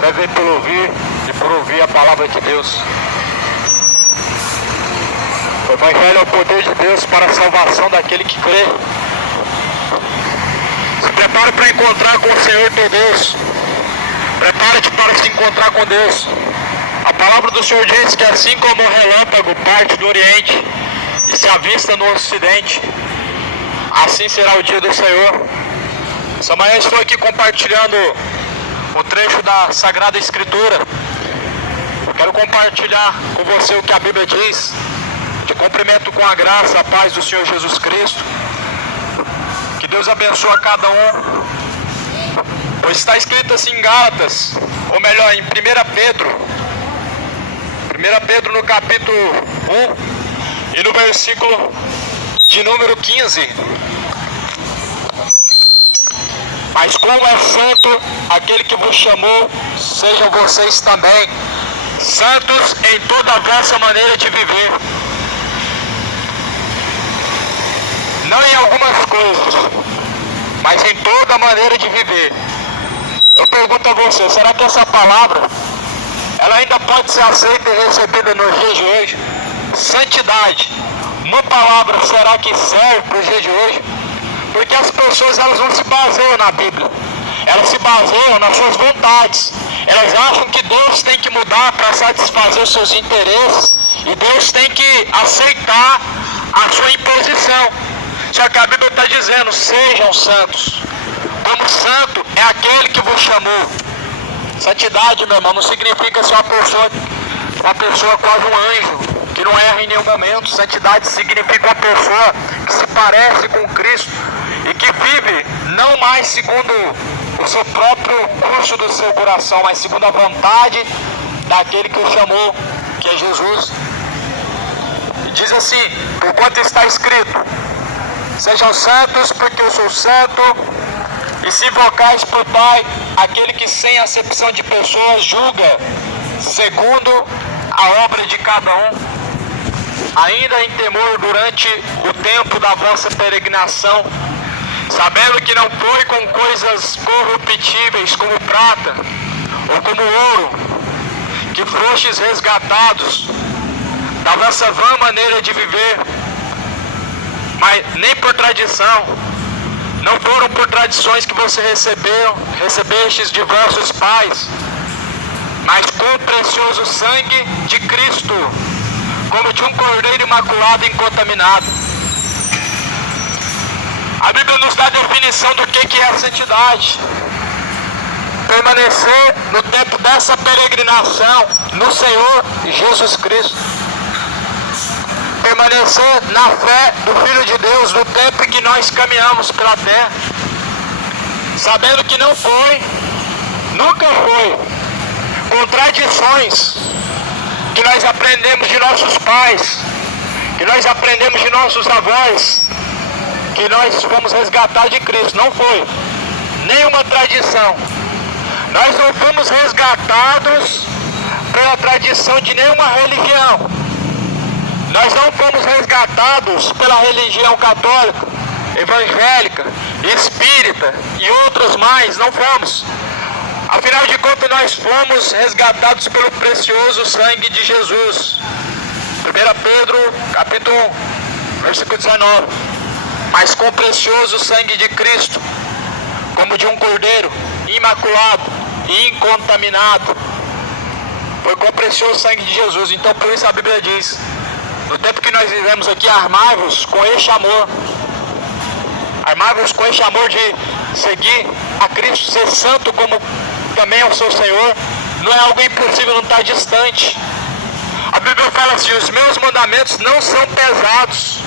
fé vem pelo ouvir e por ouvir a palavra de Deus. O Evangelho é o poder de Deus para a salvação daquele que crê. Se prepare para encontrar com o Senhor teu Deus. Prepare-te para se encontrar com Deus. A palavra do Senhor diz que assim como o relâmpago parte do Oriente e se avista no Ocidente, assim será o dia do Senhor. Essa manhã estou aqui compartilhando um trecho da Sagrada Escritura. Quero compartilhar com você o que a Bíblia diz. Te cumprimento com a graça, a paz do Senhor Jesus Cristo. Que Deus abençoe a cada um. Pois está escrito assim em Gálatas, ou melhor, em 1 Pedro no capítulo 1 e no versículo de número 15. Mas como é santo aquele que vos chamou, sejam vocês também santos em toda a vossa maneira de viver. Não em algumas coisas, mas em toda a maneira de viver. Eu pergunto a você, será que essa palavra, ela ainda pode ser aceita e recebida nos dias de hoje? Santidade, uma palavra, será que serve para os dias de hoje? Porque as pessoas, elas não se baseiam na Bíblia, elas se baseiam nas suas vontades. Elas acham que Deus tem que mudar para satisfazer os seus interesses, e Deus tem que aceitar a sua imposição. Só que a Bíblia está dizendo, sejam santos, como santo é aquele que vos chamou. Santidade, meu irmão, não significa ser uma pessoa quase um anjo, que não erra em nenhum momento. Santidade significa uma pessoa que se parece com Cristo e que vive não mais segundo o seu próprio curso do seu coração, mas segundo a vontade daquele que o chamou, que é Jesus. E diz assim, porquanto está escrito, sejam santos porque eu sou santo, e se invocais por Pai, aquele que sem acepção de pessoas julga segundo a obra de cada um, ainda em temor durante o tempo da vossa peregrinação, sabendo que não foi com coisas corruptíveis como prata ou como ouro que fostes resgatados da vossa vã maneira de viver, mas nem por tradição, não foram por tradições que você recebestes de vossos pais, mas com o precioso sangue de Cristo, como de um cordeiro imaculado e incontaminado. A Bíblia nos dá a definição do que é a santidade. Permanecer no tempo dessa peregrinação no Senhor Jesus Cristo. Permanecer na fé do Filho de Deus no tempo em que nós caminhamos pela terra. Sabendo que não foi, nunca foi, com tradições que nós aprendemos de nossos pais, que nós aprendemos de nossos avós, que nós fomos resgatados de Cristo. Não foi nenhuma tradição. Nós não fomos resgatados pela tradição de nenhuma religião. Nós não fomos resgatados pela religião católica, evangélica, espírita e outras mais. Não fomos. Afinal de contas, nós fomos resgatados pelo precioso sangue de Jesus. 1 Pedro, capítulo 1, versículo 19. Mas com o precioso sangue de Cristo, como de um cordeiro imaculado e incontaminado. Foi com o precioso sangue de Jesus. Então por isso a Bíblia diz, no tempo que nós vivemos aqui, armai-vos com este amor. Armai-vos com este amor de seguir a Cristo, ser santo como também é o seu Senhor. Não é algo impossível, não está distante. A Bíblia fala assim, os meus mandamentos não são pesados.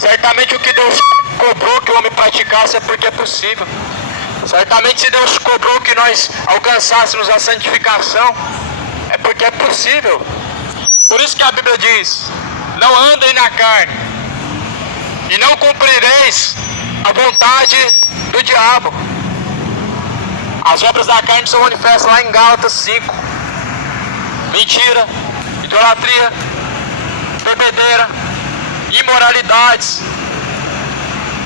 Certamente o que Deus cobrou que o homem praticasse é porque é possível. Certamente se Deus cobrou que nós alcançássemos a santificação, é porque é possível. Por isso que a Bíblia diz, não andem na carne, e não cumprireis a vontade do diabo. As obras da carne são manifestas lá em Gálatas 5. Mentira, idolatria, bebedeira, imoralidades,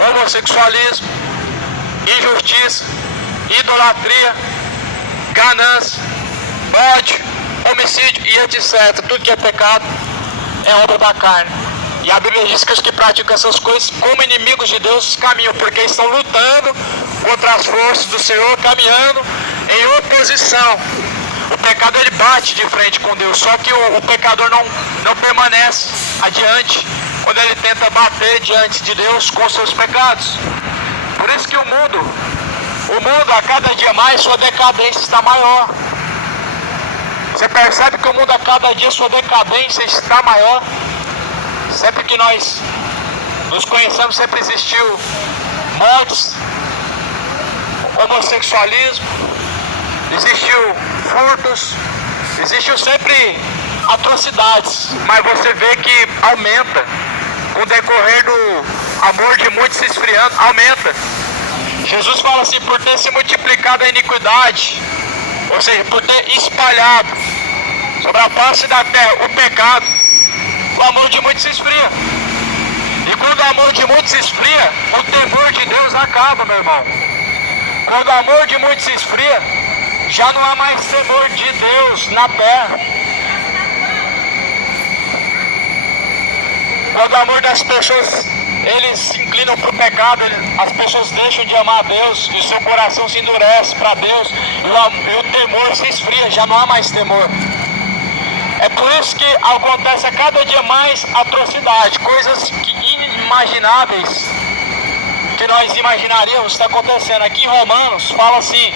homossexualismo, injustiça, idolatria, ganância, ódio, homicídio e etc. Tudo que é pecado é obra da carne. E a Bíblia diz que os que praticam essas coisas como inimigos de Deus caminham, porque estão lutando contra as forças do Senhor, caminhando em oposição. O pecado ele bate de frente com Deus, só que o pecador não permanece adiante quando ele tenta bater diante de Deus com seus pecados. Por isso que o mundo a cada dia mais sua decadência está maior. Você percebe que o mundo a cada dia sua decadência está maior? Sempre que nós nos conhecemos, sempre existiu mortes, homossexualismo, existiu furtos, existiu sempre atrocidades, mas você vê que aumenta, com o decorrer do amor de muitos se esfriando, aumenta. Jesus fala assim, por ter se multiplicado a iniquidade, ou seja, por ter espalhado sobre a face da terra o pecado, o amor de muitos se esfria. E quando o amor de muitos se esfria, o temor de Deus acaba, meu irmão. Quando o amor de muitos se esfria, já não há mais temor de Deus na terra. Quando o amor das pessoas, eles se inclinam para o pecado, as pessoas deixam de amar a Deus, e o seu coração se endurece para Deus, e o temor se esfria, já não há mais temor. É por isso que acontece a cada dia mais atrocidade, coisas inimagináveis, que nós imaginaríamos, está acontecendo. Aqui em Romanos fala assim,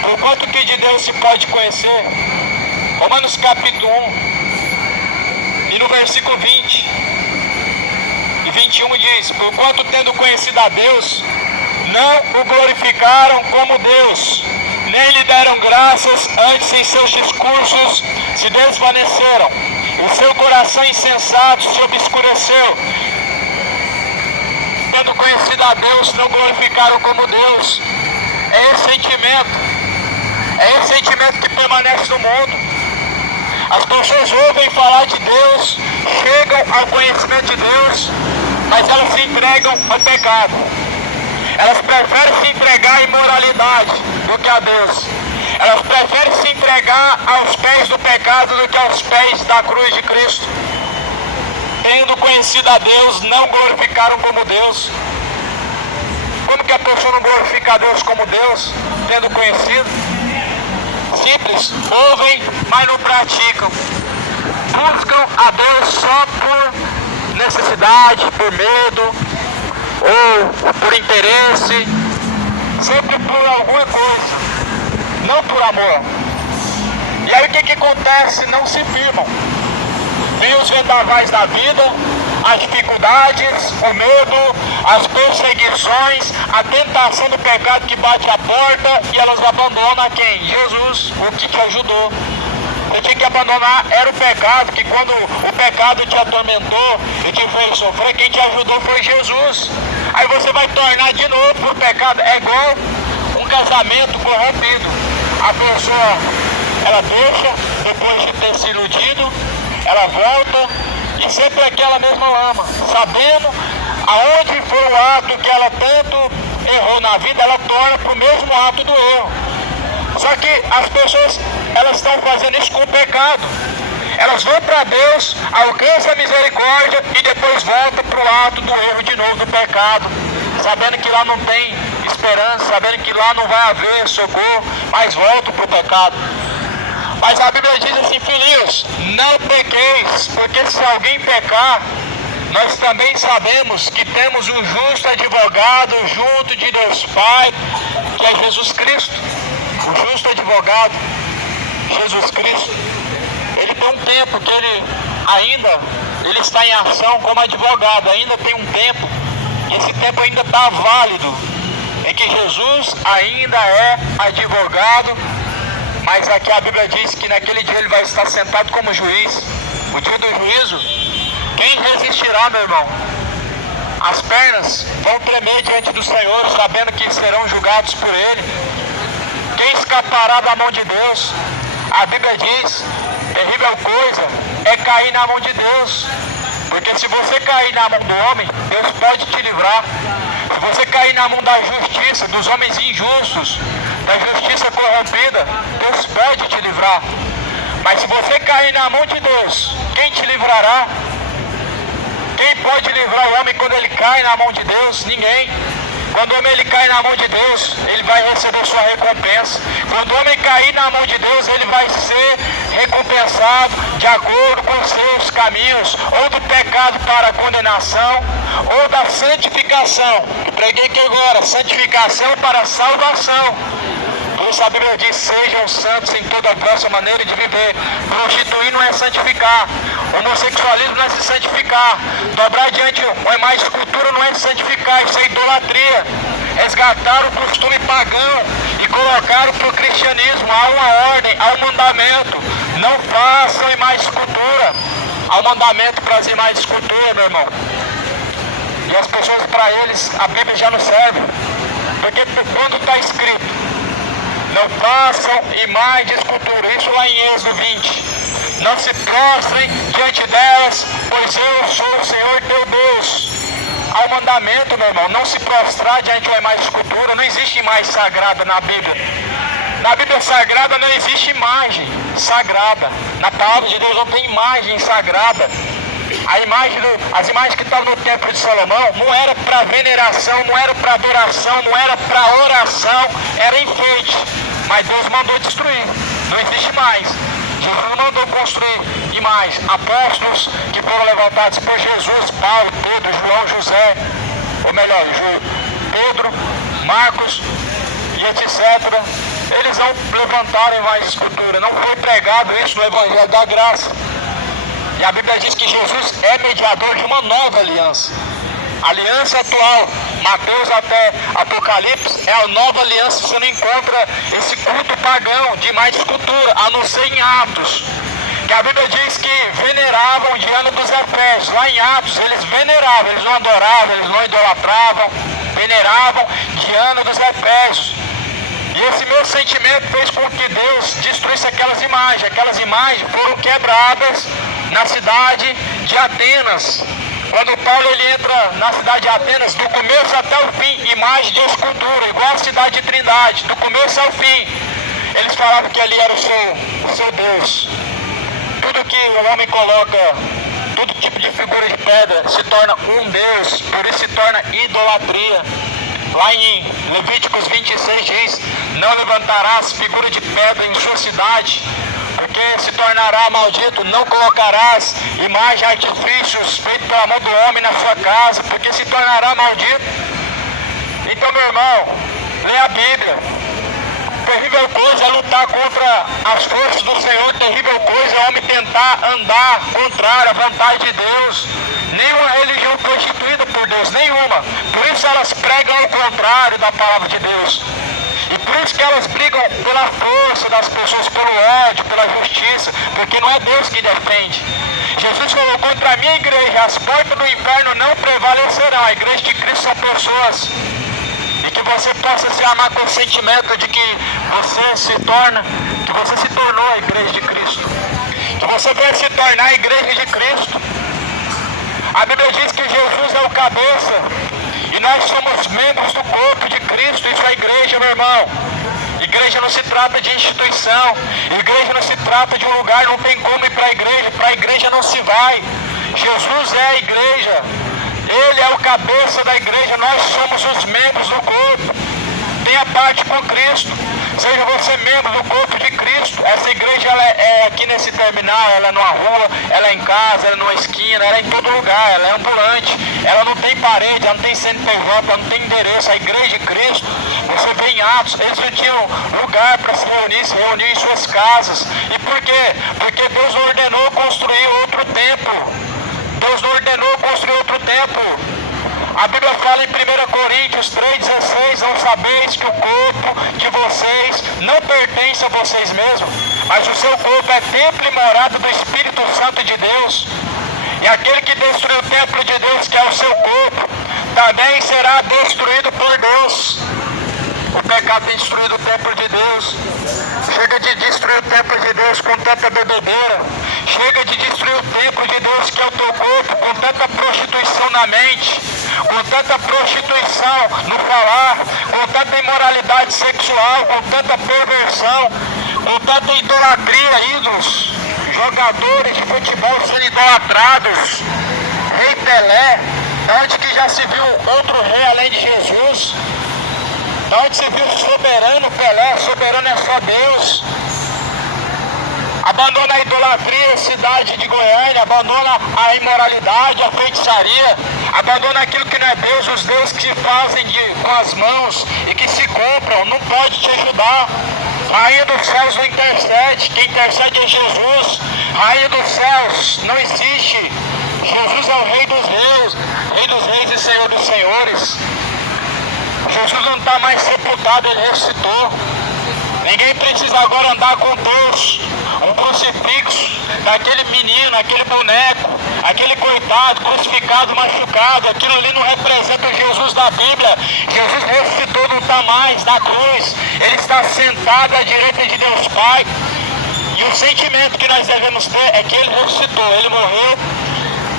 por quanto que de Deus se pode conhecer, Romanos capítulo 1, e no versículo 20 e 21 diz, por quanto tendo conhecido a Deus, não o glorificaram como Deus, nem lhe deram graças, antes em seus discursos se desvaneceram, o seu coração insensato se obscureceu. Tendo conhecido a Deus, não glorificaram como Deus. É esse sentimento que permanece no mundo. As pessoas ouvem falar de Deus, chegam ao conhecimento de Deus, mas elas se entregam ao pecado. Elas preferem se entregar à imoralidade do que a Deus. Elas preferem se entregar aos pés do pecado do que aos pés da cruz de Cristo. Tendo conhecido a Deus, não glorificaram como Deus. Como que a pessoa não glorifica a Deus como Deus, tendo conhecido? Simples, ouvem, mas não praticam. Buscam a Deus só por necessidade, por medo, ou por interesse, sempre por alguma coisa, não por amor. E aí o que acontece? Não se firmam. Vem os vendavais da vida, as dificuldades, o medo, as perseguições, a tentação do pecado que bate a porta, e elas abandonam a quem? Jesus, o que te ajudou. Você tinha que abandonar, era o pecado, que quando o pecado te atormentou e te fez sofrer, quem te ajudou foi Jesus. Aí você vai tornar de novo por pecado. É igual um casamento corrompido. A pessoa, ela deixa, depois de ter se iludido, ela volta, e sempre aquela mesma ama, sabendo aonde foi o ato que ela tanto errou na vida, ela torna para o mesmo ato do erro. Só que as pessoas, elas estão fazendo isso com o pecado. Elas vão para Deus, alcançam a misericórdia e depois voltam para o ato do erro de novo, do pecado, sabendo que lá não tem esperança, sabendo que lá não vai haver socorro, mas voltam para o pecado. Mas a Bíblia diz assim, filhinhos, não pequeis, porque se alguém pecar, nós também sabemos que temos um justo advogado junto de Deus Pai, que é Jesus Cristo. O justo advogado, Jesus Cristo, ele tem um tempo que ele está em ação como advogado, ainda tem um tempo, e esse tempo ainda está válido, em que Jesus ainda é advogado, mas aqui a Bíblia diz que naquele dia ele vai estar sentado como juiz, o dia do juízo. Quem resistirá, meu irmão? As pernas vão tremer diante do Senhor, sabendo que serão julgados por Ele. Quem escapará da mão de Deus? A Bíblia diz, terrível coisa é cair na mão de Deus. Porque se você cair na mão do homem, Deus pode te livrar. Se você cair na mão da justiça, dos homens injustos, da justiça corrompida, Deus pode te livrar. Mas se você cair na mão de Deus, quem te livrará? Quem pode livrar o homem quando ele cai na mão de Deus? Ninguém. Quando o homem ele cai na mão de Deus, ele vai receber sua recompensa. Quando o homem cair na mão de Deus, ele vai ser recompensado de acordo com os seus caminhos, ou do pecado para a condenação, ou da santificação. Eu preguei aqui agora, santificação para a salvação. Por isso a Bíblia diz: sejam santos em toda a vossa maneira de viver. Prostituir não é santificar. Homossexualismo não é se santificar. Dobrar diante uma imagem de escultura não é se santificar. Isso é idolatria. Resgataram o costume pagão e colocaram para o cristianismo. Há uma ordem, há um mandamento: não façam imagem de escultura. Há um mandamento para as imagens de escultura, meu irmão. E as pessoas, para eles, a Bíblia já não serve. Porque quando está escrito: não façam imagem de escultura, isso lá em Êxodo 20. Não se prostrem diante delas, pois eu sou o Senhor teu Deus. Há um mandamento, meu irmão: não se prostrar diante de uma imagem de escultura. Não existe imagem sagrada na Bíblia. Na Bíblia sagrada não existe imagem sagrada. Na palavra de Deus não tem imagem sagrada. As imagens que estavam no templo de Salomão não era para veneração, não era para adoração, não era para oração, era enfeite. Mas Deus mandou destruir, não existe mais. Jesus mandou construir imagens. Apóstolos que foram levantados por Jesus: Paulo, Pedro, João, José, ou melhor, Pedro, Marcos e etc. Eles não levantaram imagens de escultura. Não foi pregado isso no Evangelho da Graça. E a Bíblia diz que Jesus é mediador de uma nova aliança. Aliança atual, Mateus até Apocalipse, é a nova aliança. Você não encontra esse culto pagão de imagem de escultura, a não ser em Atos. Que a Bíblia diz que veneravam o Diana dos Efésios. Lá em Atos, eles veneravam, eles não adoravam, eles não idolatravam, veneravam Diana dos Efésios. E esse meu sentimento fez com que Deus destruísse aquelas imagens. Aquelas imagens foram quebradas na cidade de Atenas. Quando Paulo ele entra na cidade de Atenas, do começo até o fim, imagem de escultura, igual a cidade de Trindade, do começo ao fim. Eles falavam que ali era o seu Deus. Tudo que o homem coloca, todo tipo de figura de pedra, se torna um Deus, por isso se torna idolatria. Lá em Levíticos 26 diz: não levantarás figura de pedra em sua cidade, porque se tornará maldito. Não colocarás imagem de artifícios feitos pela mão do homem na sua casa, porque se tornará maldito. Então, meu irmão, lê a Bíblia. Terrível coisa é lutar contra as forças do Senhor. Terrível coisa é o homem tentar andar contrário à vontade de Deus. Nenhuma religião foi instituída por Deus, nenhuma. Por isso elas pregam o contrário da palavra de Deus. E por isso que elas brigam pela força das pessoas, pelo ódio, pela justiça, porque não é Deus que defende. Jesus falou: contra a minha igreja as portas do inferno não prevalecerão. A igreja de Cristo são pessoas. E que você possa se amar com o sentimento de que você se tornou a igreja de Cristo. Que você vai se tornar a igreja de Cristo. A Bíblia diz que Jesus é o cabeça e nós somos membros do corpo de Cristo. Isso é igreja, meu irmão. Igreja não se trata de instituição, igreja não se trata de um lugar, não tem como ir para a igreja não se vai. Jesus é a igreja, Ele é o cabeça da igreja, nós somos os membros do corpo. Tenha parte com Cristo, seja você membro do corpo de Cristo. Essa igreja ela é aqui nesse terminal, ela é numa rua, ela é em casa, ela é numa esquina, ela é em todo lugar, ela é ambulante, ela não tem parede, ela não tem CNPJ, ela não tem endereço. A igreja de Cristo, você vê em Atos, eles não tinham lugar para se reunir em suas casas. E por quê? Porque Deus ordenou construir outro templo. Deus ordenou construir outro templo. A Bíblia fala em 1 Coríntios 3,16: não sabeis que o corpo de vocês não pertence a vocês mesmos, mas o seu corpo é templo e morada do Espírito Santo de Deus. E aquele que destruiu o templo de Deus, que é o seu corpo, também será destruído por Deus. O pecado tem destruído o templo de Deus. Chega de destruir o templo de Deus com tanta bebedeira. Chega de destruir o templo de Deus, que é o teu corpo, com tanta prostituição na mente. com tanta prostituição no falar, com tanta imoralidade sexual, com tanta perversão, com tanta idolatria, ídolos, jogadores de futebol sendo idolatrados, Rei Pelé, onde que já se viu outro rei além de Jesus? Onde se viu soberano Pelé? Soberano é só Deus. Abandona a idolatria, a cidade de Goiânia, abandona a imoralidade, a feitiçaria, abandona aquilo que não é Deus, os deuses que se fazem com as mãos e que se compram, não pode te ajudar. Rainha dos céus não intercede, quem intercede é Jesus. Rainha dos céus não existe. Jesus é o Rei dos reis e Senhor dos senhores. Jesus não está mais sepultado, ele ressuscitou. Ninguém precisa agora andar com Deus, um crucifixo, daquele menino, aquele boneco, aquele coitado, crucificado, machucado. Aquilo ali não representa o Jesus da Bíblia. Jesus ressuscitou, não está mais na cruz. Ele está sentado à direita de Deus Pai. E o sentimento que nós devemos ter é que ele ressuscitou, ele morreu.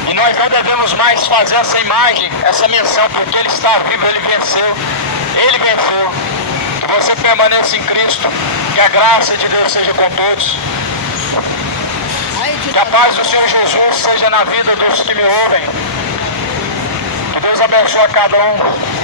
E nós não devemos mais fazer essa imagem, essa menção, porque ele está vivo, ele venceu. Ele venceu. Que você permaneça em Cristo. Que a graça de Deus seja com todos. Que a paz do Senhor Jesus seja na vida dos que me ouvem. Que Deus abençoe a cada um.